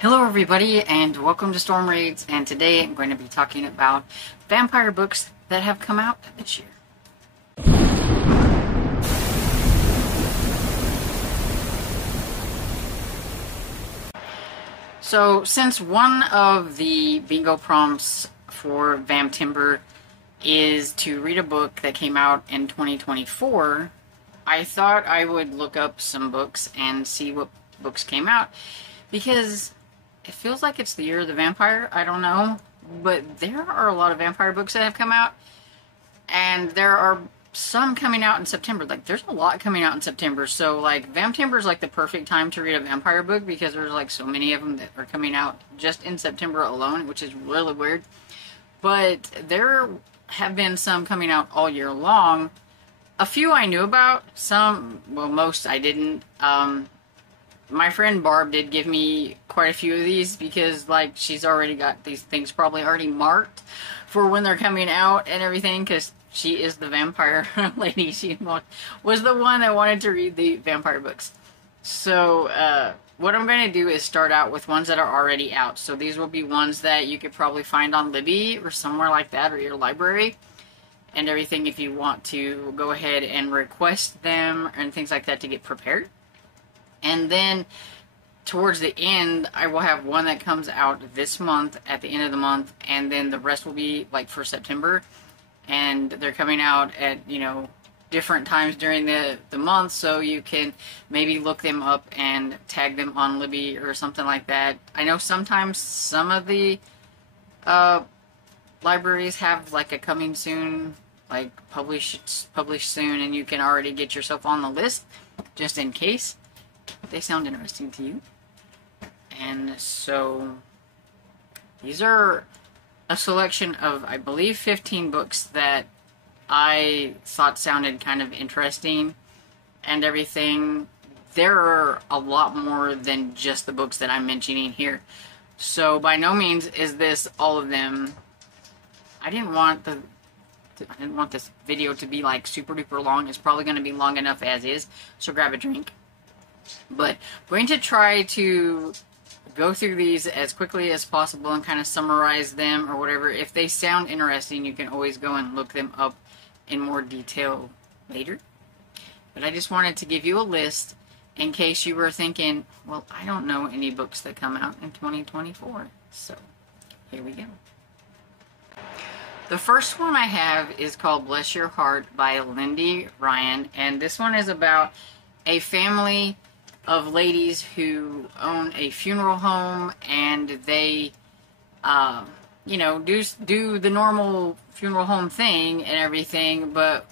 Hello everybody and welcome to Storm Raids, and today I'm going to be talking about vampire books that have come out this year. So since one of the bingo prompts for Vamptember is to read a book that came out in 2024, I thought I would look up some books and see what books came out, because it feels like it's the year of the vampire. I don't know, but there are a lot of vampire books that have come out, and there are some coming out in September. Like, there's a lot coming out in September, so like Vamptember is like the perfect time to read a vampire book, because there's like so many of them that are coming out just in September alone, which is really weird. But there have been some coming out all year long. A few I knew about, some, well, most I didn't. My friend Barb did give me quite a few of these, because like she's already got these things probably already marked for when they're coming out and everything, because she is the vampire lady. She was the one that wanted to read the vampire books. So what I'm going to do is start out with ones that are already out. So these will be ones that you could probably find on Libby or somewhere like that, or your library and everything, if you want to go ahead and request them and things like that to get prepared. And then towards the end, I will have one that comes out this month, at the end of the month, and then the rest will be like for September. And they're coming out at, you know, different times during the month, so you can maybe look them up and tag them on Libby or something like that. I know sometimes some of the libraries have like a coming soon, like publish soon, and you can already get yourself on the list just in case they sound interesting to you. And so these are a selection of, I believe, 15 books that I thought sounded kind of interesting and everything. There are a lot more than just the books that I'm mentioning here, so by no means is this all of them. I didn't want this video to be like super duper long. It's probably going to be long enough as is, so grab a drink. But I'm going to try to go through these as quickly as possible and kind of summarize them or whatever. If they sound interesting, you can always go and look them up in more detail later. But I just wanted to give you a list in case you were thinking, well, I don't know any books that come out in 2024. So here we go. The first one I have is called Bless Your Heart by Lindy Ryan, and this one is about a family of ladies who own a funeral home, and they, you know, do the normal funeral home thing and everything, but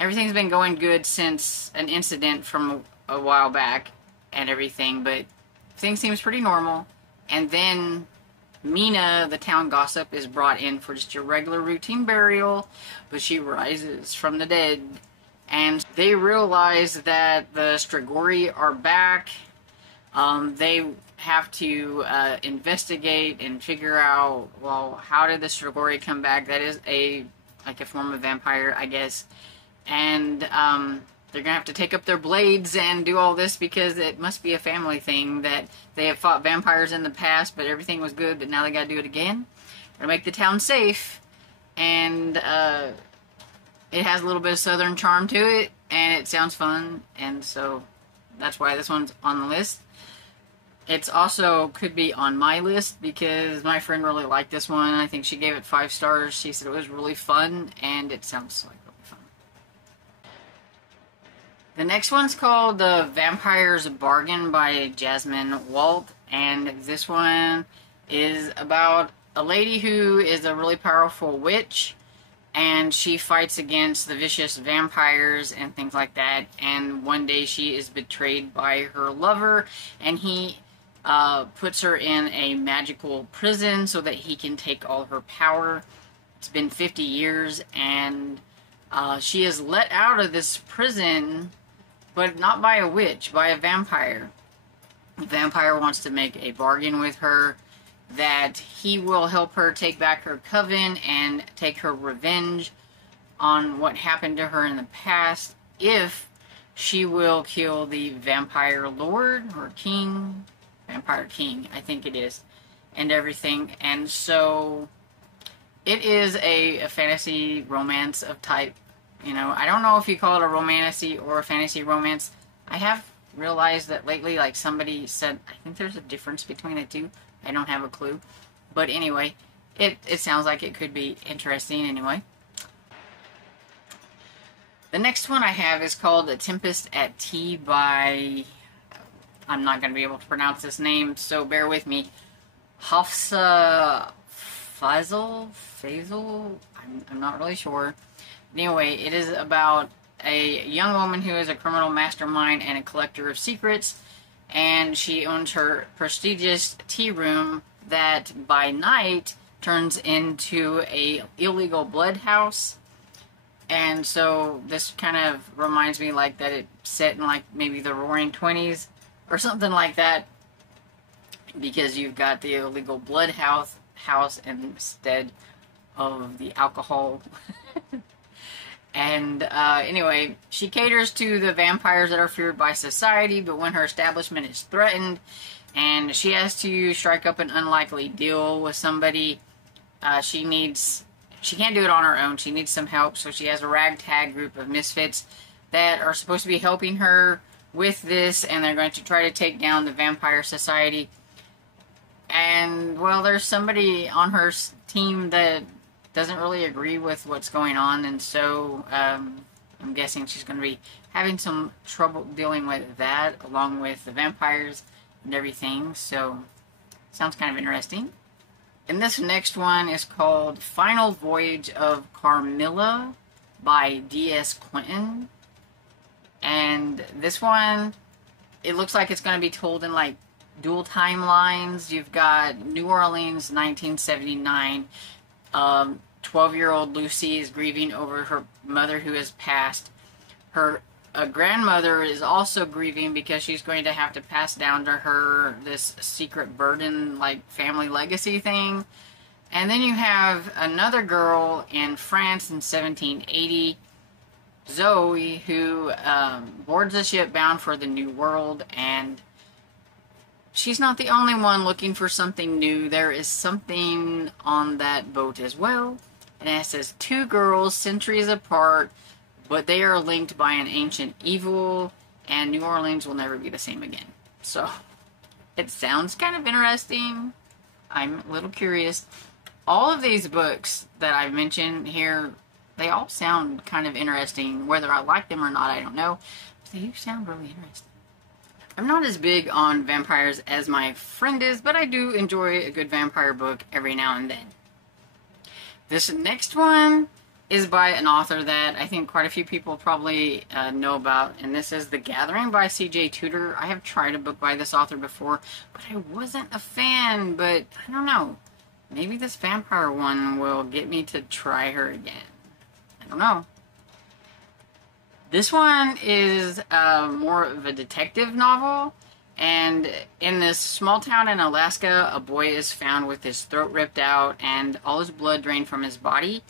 everything's been going good since an incident from a while back and everything, but things seems pretty normal. And then Mina, the town gossip, is brought in for just your regular routine burial, but she rises from the dead. And they realize that the Strigoi are back. They have to investigate and figure out, well, how did the Strigoi come back? That is like a form of vampire, I guess. And they're going to have to take up their blades and do all this, because it must be a family thing that they have fought vampires in the past, but everything was good, but now they got to do it again. They're going to make the town safe. And it has a little bit of southern charm to it, and it sounds fun, and so that's why this one's on the list. It's also could be on my list, because my friend really liked this one. I think she gave it 5 stars. She said it was really fun, and it sounds like really fun. The next one's called The Vampire's Bargain by Jasmine Walt, and this one is about a lady who is a really powerful witch, and she fights against the vicious vampires and things like that. And one day she is betrayed by her lover, and he puts her in a magical prison so that he can take all her power. It's been 50 years, and she is let out of this prison, but not by a witch, by a vampire. The vampire wants to make a bargain with her that he will help her take back her coven and take her revenge on what happened to her in the past if she will kill the vampire lord or king Vampire King, I think it is, and everything. And so it is a fantasy romance of type. You know, I don't know if you call it a romantasy or a fantasy romance. I have realized that lately, like somebody said, I think there's a difference between the two. I don't have a clue. But anyway, it sounds like it could be interesting anyway. The next one I have is called A Tempest at Tea by, I'm not going to be able to pronounce this name, so bear with me. Hafsa Faisal? I'm not really sure. Anyway, it is about a young woman who is a criminal mastermind and a collector of secrets, and she owns her prestigious tea room that by night turns into a illegal blood house. And so this kind of reminds me like that it's set in like maybe the Roaring 20s or something like that, because you've got the illegal blood house instead of the alcohol. And anyway, she caters to the vampires that are feared by society, but when her establishment is threatened and she has to strike up an unlikely deal with somebody, she can't do it on her own. She needs some help, so she has a ragtag group of misfits that are supposed to be helping her with this, and they're going to try to take down the vampire society. And, well, there's somebody on her team that doesn't really agree with what's going on, and so I'm guessing she's going to be having some trouble dealing with that, along with the vampires and everything, so sounds kind of interesting. And this next one is called Final Voyage of Carmilla by D.S. Quentin. And this one, it looks like it's going to be told in like dual timelines. You've got New Orleans, 1979. 12-year-old Lucy is grieving over her mother who has passed. Her grandmother is also grieving because she's going to have to pass down to her this secret burden, like family legacy thing. And then you have another girl in France in 1780, Zoe, who boards a ship bound for the New World, and she's not the only one looking for something new. There is something on that boat as well. And it says 2 girls, centuries apart, but they are linked by an ancient evil, and New Orleans will never be the same again. So, it sounds kind of interesting. I'm a little curious. All of these books that I've mentioned here, they all sound kind of interesting. Whether I like them or not, I don't know. But they do sound really interesting. I'm not as big on vampires as my friend is, but I do enjoy a good vampire book every now and then. This next one is by an author that I think quite a few people probably know about, and this is The Gathering by C.J. Tudor. I have tried a book by this author before, but I wasn't a fan, but I don't know. Maybe this vampire one will get me to try her again. I don't know. This one is more of a detective novel, and in this small town in Alaska, a boy is found with his throat ripped out and all his blood drained from his body.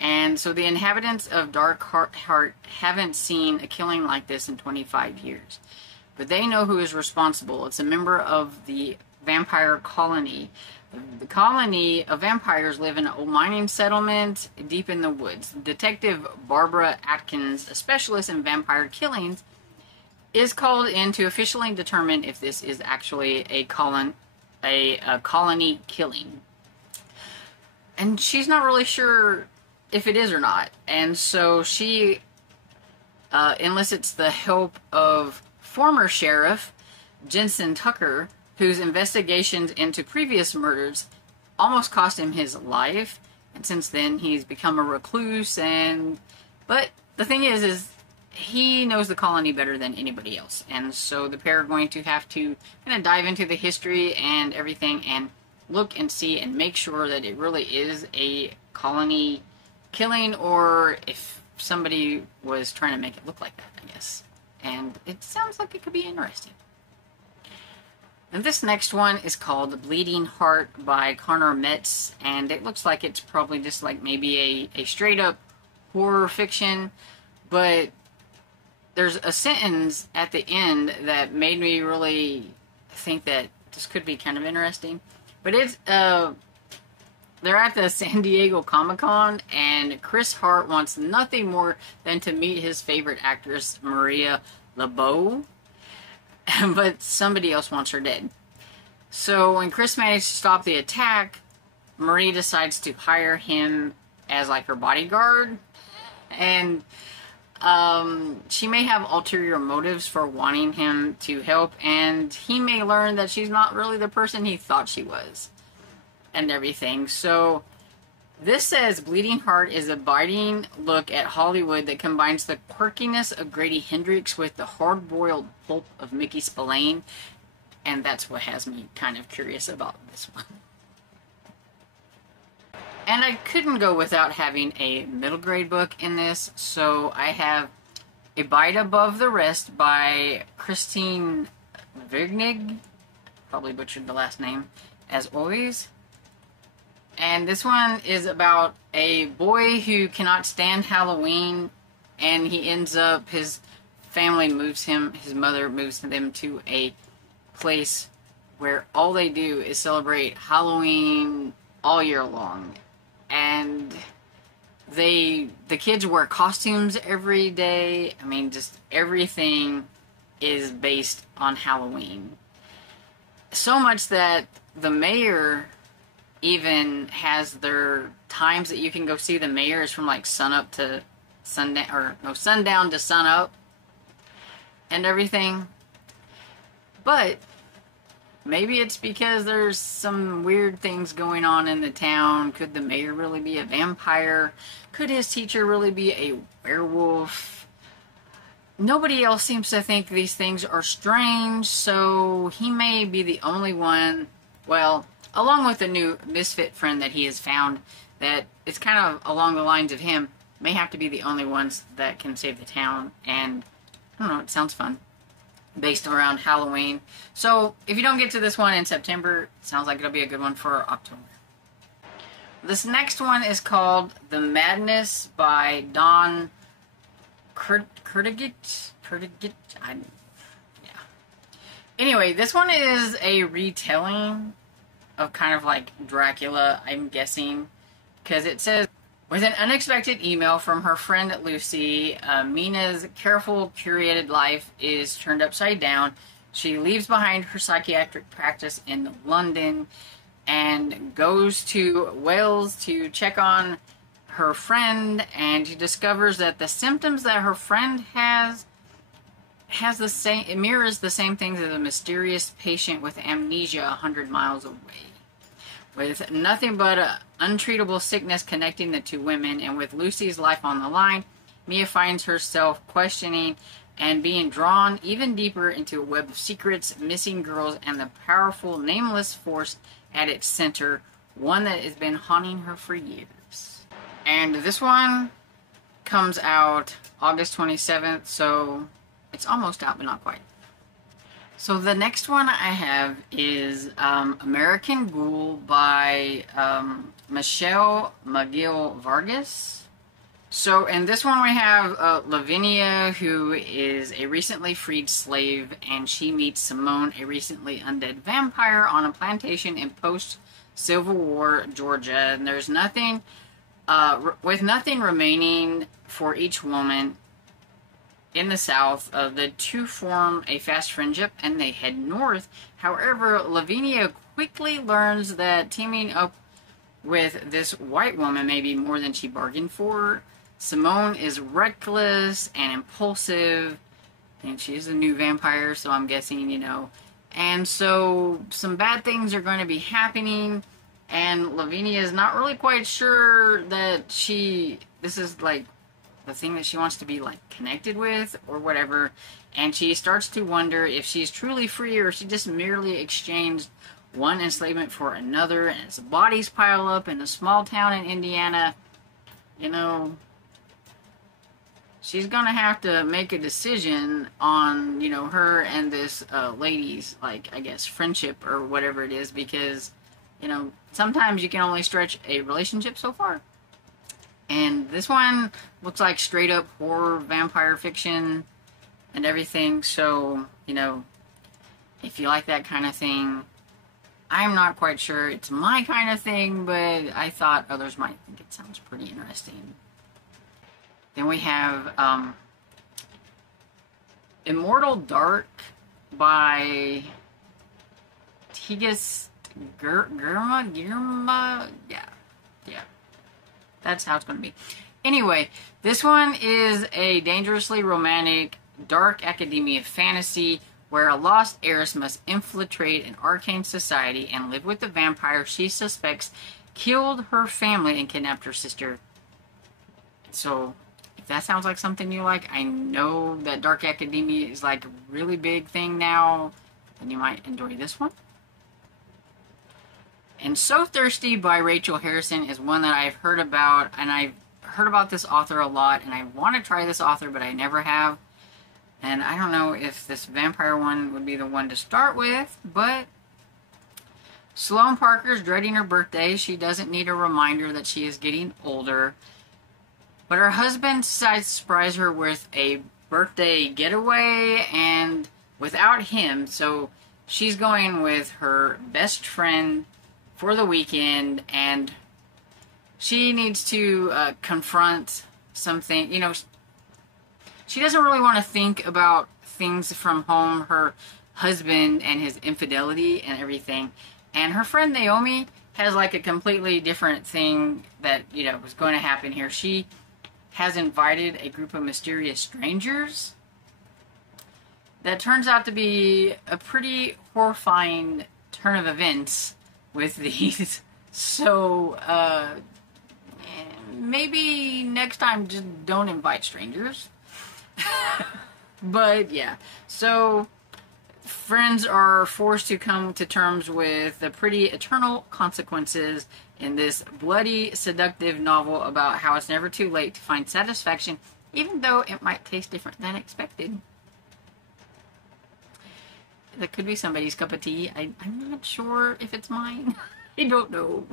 And so the inhabitants of Dark Heart haven't seen a killing like this in 25 years. But they know who is responsible. It's a member of the vampire colony. The colony of vampires live in an old mining settlement deep in the woods. Detective Barbara Atkins, a specialist in vampire killings, is called in to officially determine if this is actually a colony killing. And she's not really sure if it is or not. And so she enlists the help of former sheriff Jensen Tucker, whose investigations into previous murders almost cost him his life. And since then, he's become a recluse. But the thing is he knows the colony better than anybody else. And so the pair are going to have to kind of dive into the history and everything and look and see and make sure that it really is a colony killing, or if somebody was trying to make it look like that, I guess. And it sounds like it could be interesting. And this next one is called Bleeding Heart by Connor Metz, and it looks like it's probably just like maybe a straight up horror fiction, but there's a sentence at the end that made me really think that this could be kind of interesting. But it's, they're at the San Diego Comic-Con, and Chris Hart wants nothing more than to meet his favorite actress, Maria LeBeau, but somebody else wants her dead. So when Chris manages to stop the attack, Marie decides to hire him as like her bodyguard, and she may have ulterior motives for wanting him to help, and he may learn that she's not really the person he thought she was, and everything. So this says Bleeding Heart is a biting look at Hollywood that combines the quirkiness of Grady Hendrix with the hard-boiled pulp of Mickey Spillane, and that's what has me kind of curious about this one. And I couldn't go without having a middle grade book in this, so I have A Bite Above the Rest by Christine Vignig, probably butchered the last name, as always. And this one is about a boy who cannot stand Halloween, and he ends up, his family moves him, his mother moves them to a place where all they do is celebrate Halloween all year long. And the kids wear costumes every day. I mean, just everything is based on Halloween. So much that the mayor even has their times that you can go see the mayors from like sunup to sundown, or no, sundown to sunup and everything. But maybe it's because there's some weird things going on in the town. Could the mayor really be a vampire? Could his teacher really be a werewolf? Nobody else seems to think these things are strange, so he may be the only one, well, along with a new misfit friend that he has found, that it's kind of along the lines of him, may have to be the only ones that can save the town. And I don't know, it sounds fun, based around Halloween. So if you don't get to this one in September, it sounds like it'll be a good one for October. This next one is called The Madness by Don Kurtigit. Yeah. Anyway, this one is a retelling of kind of like Dracula, I'm guessing, because it says, with an unexpected email from her friend Lucy, Mina's careful, curated life is turned upside down. She leaves behind her psychiatric practice in London and goes to Wales to check on her friend, and she discovers that the symptoms that her friend has the same, it mirrors the same things as a mysterious patient with amnesia 100 miles away. With nothing but an untreatable sickness connecting the two women, and with Lucy's life on the line, Mia finds herself questioning and being drawn even deeper into a web of secrets, missing girls, and the powerful, nameless force at its center, one that has been haunting her for years. And this one comes out August 27th, so it's almost out, but not quite. So the next one I have is American Ghoul by Michelle McGill Vargas. So in this one we have Lavinia, who is a recently freed slave, and she meets Simone, a recently undead vampire, on a plantation in post-Civil War Georgia. And there's nothing, with nothing remaining for each woman in the South, the two form a fast friendship and they head north. However, Lavinia quickly learns that teaming up with this white woman may be more than she bargained for. Simone is reckless and impulsive, and she is a new vampire, so I'm guessing, you know. And so some bad things are going to be happening, and Lavinia is not really quite sure that this is like the thing that she wants to be like connected with or whatever, and she starts to wonder if she's truly free or if she just merely exchanged one enslavement for another. And as bodies pile up in a small town in Indiana, you know, she's gonna have to make a decision on, you know, her and this lady's, like, I guess, friendship or whatever it is, because, you know, sometimes you can only stretch a relationship so far. And this one looks like straight up horror vampire fiction and everything. So, you know, if you like that kind of thing, I'm not quite sure it's my kind of thing, but I thought others might think it sounds pretty interesting. Then we have Immortal Dark by Tigas Girma? Yeah. That's how it's going to be. Anyway, this one is a dangerously romantic, dark academia fantasy where a lost heiress must infiltrate an arcane society and live with the vampire she suspects killed her family and kidnapped her sister. So, if that sounds like something you like, I know that dark academia is like a really big thing now, and you might enjoy this one. And So Thirsty by Rachel Harrison is one that I've heard about, and I've heard about this author a lot, and I want to try this author, but I never have. And I don't know if this vampire one would be the one to start with, but Sloane Parker's dreading her birthday. She doesn't need a reminder that she is getting older. But her husband decides to surprise her with a birthday getaway, and without him, so she's going with her best friend for the weekend, and she needs to confront something. You know, she doesn't really want to think about things from home, her husband and his infidelity and everything. And her friend Naomi has like a completely different thing that, you know, was going to happen here. She has invited a group of mysterious strangers that turns out to be a pretty horrifying turn of events with these. So, maybe next time just don't invite strangers. But yeah, so friends are forced to come to terms with the pretty eternal consequences in this bloody, seductive novel about how it's never too late to find satisfaction, even though it might taste different than expected. That could be somebody's cup of tea. I'm not sure if it's mine. I don't know.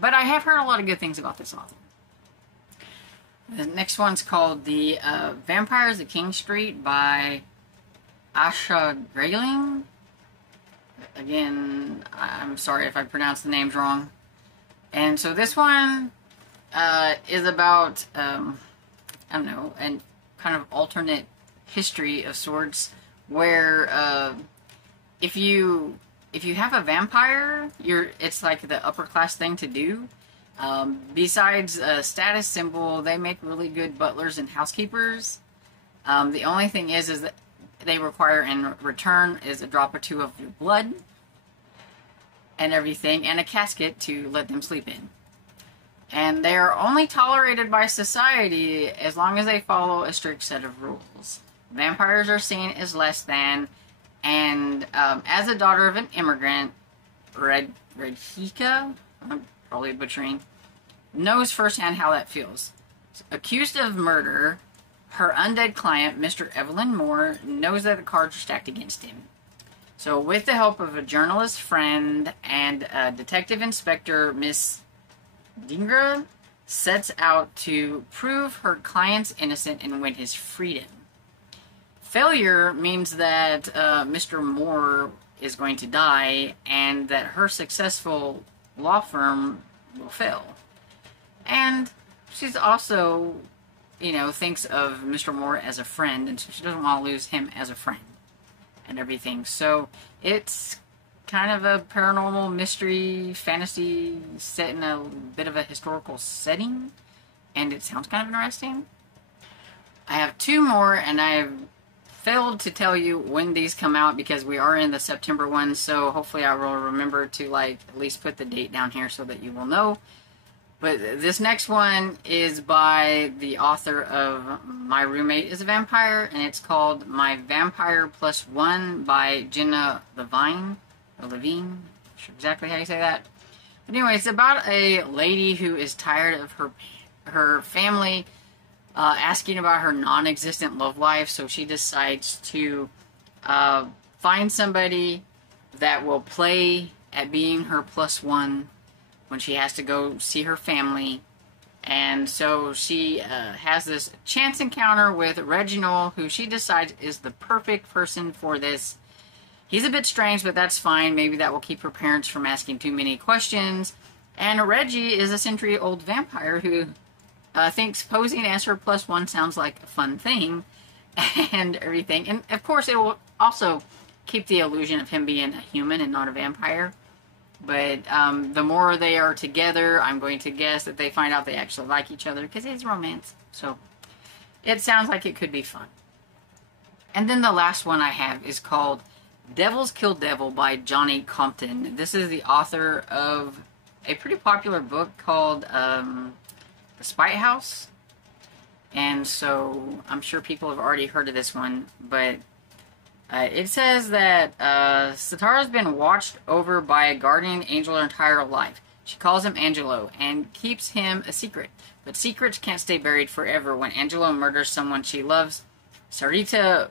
But I have heard a lot of good things about this author. The next one's called The Vampires of King Street by Asha Grayling. Again, I'm sorry if I pronounced the names wrong. And so this one is about, I don't know, a kind of alternate history of sorts, where if you have a vampire, it's like the upper class thing to do. Besides a status symbol, they make really good butlers and housekeepers. The only thing is that they require in return is a drop or two of your blood and everything, and a casket to let them sleep in. And they are only tolerated by society as long as they follow a strict set of rules. Vampires are seen as less than, and as a daughter of an immigrant, Redhika, I'm probably butchering, knows firsthand how that feels. Accused of murder, her undead client, Mr. Evelyn Moore, knows that the cards are stacked against him. So with the help of a journalist friend and a detective inspector, Miss Dingra sets out to prove her client's innocent and win his freedom. Failure means that Mr. Moore is going to die, and that her successful law firm will fail. And she's also, you know, thinks of Mr. Moore as a friend, and so she doesn't want to lose him as a friend and everything. So it's kind of a paranormal mystery fantasy set in a bit of a historical setting, and it sounds kind of interesting. I have two more, and I've failed to tell you when these come out because we are in the September one, so hopefully I will remember to like at least put the date down here so that you will know. But this next one is by the author of My Roommate is a Vampire, and it's called My Vampire Plus One by Jenna Levine. Or Levine? Not sure exactly how you say that. But anyway, it's about a lady who is tired of her family asking about her non-existent love life, so she decides to find somebody that will play at being her plus one when she has to go see her family. And so she has this chance encounter with Reginald, who she decides is the perfect person for this. He's a bit strange, but that's fine. Maybe that will keep her parents from asking too many questions. And Reggie is a century-old vampire who thinks posing as her +1 sounds like a fun thing and everything. And of course, it will also keep the illusion of him being a human and not a vampire. But the more they are together, I'm going to guess that they find out they actually like each other because it's romance. So it sounds like it could be fun. And then the last one I have is called Devils Kill Devil by Johnny Compton. This is the author of a pretty popular book called The Spite House. And so I'm sure people have already heard of this one, but it says that Satara's been watched over by a guardian angel her entire life. She calls him Angelo and keeps him a secret. But secrets can't stay buried forever. When Angelo murders someone she loves, Sarita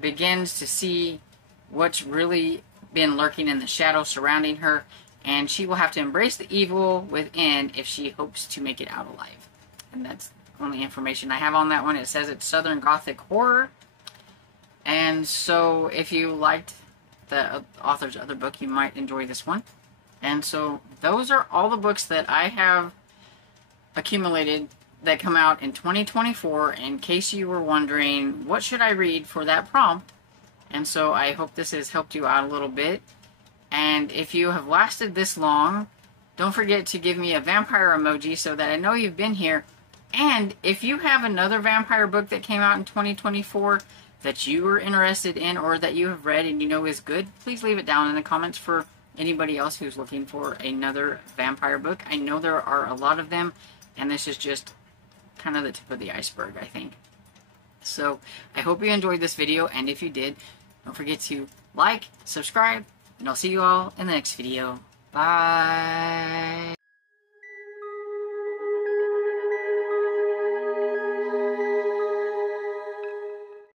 begins to see what's really been lurking in the shadows surrounding her, and she will have to embrace the evil within if she hopes to make it out alive. And that's the only information I have on that one. It says it's Southern Gothic horror. And so if you liked the author's other book, you might enjoy this one. And so those are all the books that I have accumulated that come out in 2024, in case you were wondering, what should I read for that prompt? And so I hope this has helped you out a little bit. And if you have lasted this long, don't forget to give me a vampire emoji so that I know you've been here. And if you have another vampire book that came out in 2024 that you were interested in or that you have read and you know is good, please leave it down in the comments for anybody else who's looking for another vampire book. I know there are a lot of them, and this is just kind of the tip of the iceberg, I think. So I hope you enjoyed this video, and if you did, don't forget to like, subscribe, and I'll see you all in the next video. Bye!